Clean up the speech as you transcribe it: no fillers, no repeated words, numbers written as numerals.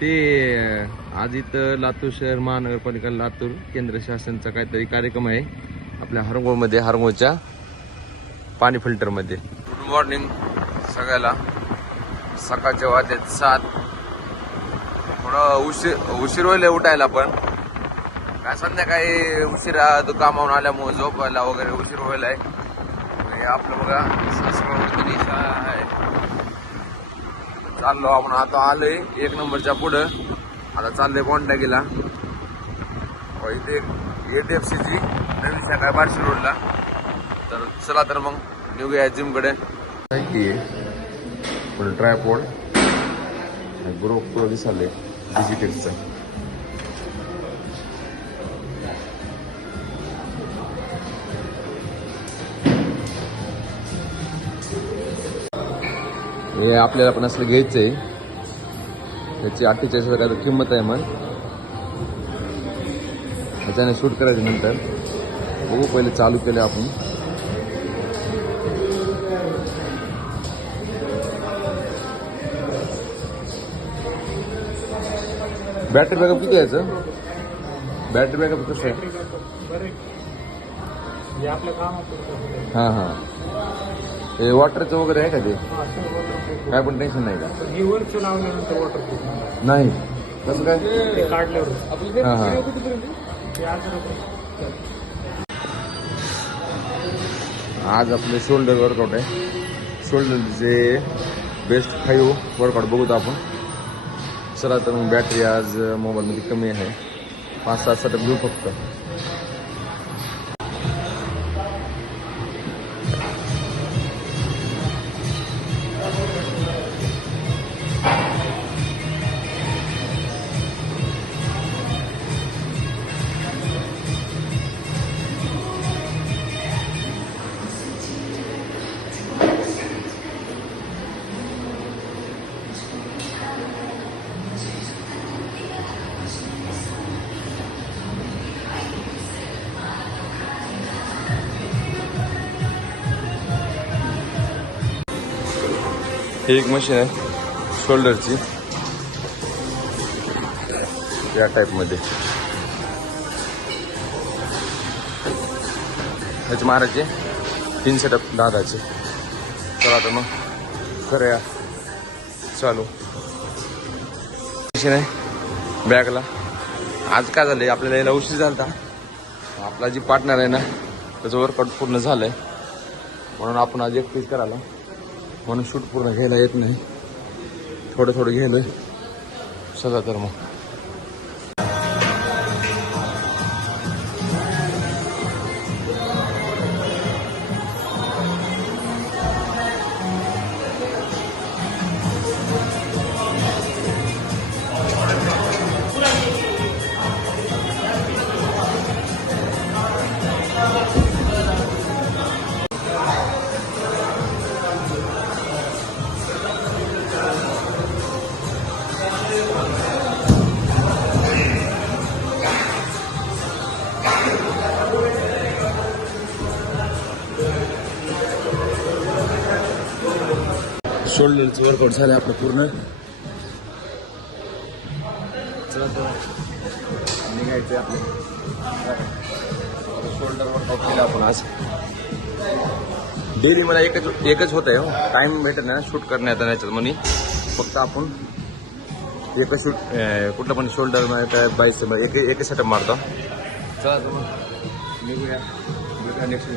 ते आज इथं लातूर शहर महानगरपालिका लातूर केंद्र शासनचा काहीतरी कार्यक्रम आहे आपल्या हरंगोळमध्ये, हरंगोळच्या पाणी फिल्टरमध्ये. गुड मॉर्निंग सगळ्याला. सकाळच्या वाजलेत 7. थोडं उशीर होईल उठायला, पण काय संध्याकाळी उशिरा कामावून आल्यामुळे झोपायला वगैरे उशीर व्हायला आहे. आपलं बघा सासवडमध्ये शाळा आहे. चाललो आपण आता, आलोय 1 नंबरच्या पुढं. आता चाललोय कोंडागीला. इथे ATFCची नवीन शाखा आहे बार्शी रोडला. तर चला तर मग निघूया जिमकडे. पुढे ट्रायपॉड ग्रुप पुढं दिसाले डिजिटलचं. हे आपल्याला पण असलं घ्यायचंय. त्याची 48,000 काय किंमत आहे. मग त्याच्याने शूट करायचं नंतर बघू. पहिले चालू केलं आपण. बॅटरी बॅकअप किती यायचं? बॅटरी बॅकअप कसं आहे? हां हां. हे वॉटरचं वगैरे आहे का ते? काय पण टेन्शन नाही का? नाही कसं काय काढल्यावर? हां हां. आज आपले शोल्डर वर्कआउट आहे. शोल्डरचे बेस्ट 5 वर्कआउट बघूत आपण. चला तर मग. बॅटरी आज मोबाईलमध्ये कमी आहे. 5-7 सेटअप घेऊ फक्त. ही एक मशीन आहे शोल्डरची, या टाईपमध्ये. ह्याचे मारायचे 3 सेटअप 10-10चे. चला तर मग करूया चालू. मशीन आहे बॅगला. आज काय झालंय, आपल्याला यायला उशीर झाला. आपला जी पार्टनर आहे ना, त्याचं वर्कआउट पूर्ण झालंय, म्हणून आपण आज एकटीच करायला. म्हणून शूट पूर्ण घ्यायला येत नाही. थोडं थोडं घ्यायलोय. चला तर मग. शोल्डरचं वर्कआउट झालं आपलं पूर्ण. निघायचं आपलं. शोल्डर वर्कआउट केलं आपण आज. डेली मला एकच होत आहे. टाइम भेटत ना शूट करण्यात याच्यात म्हणून फक्त आपण एकच शूट कुठलं पण शोल्डर काय बाईस एक सेटअप मारतो. चला तर मग निघूया नेक्स्ट.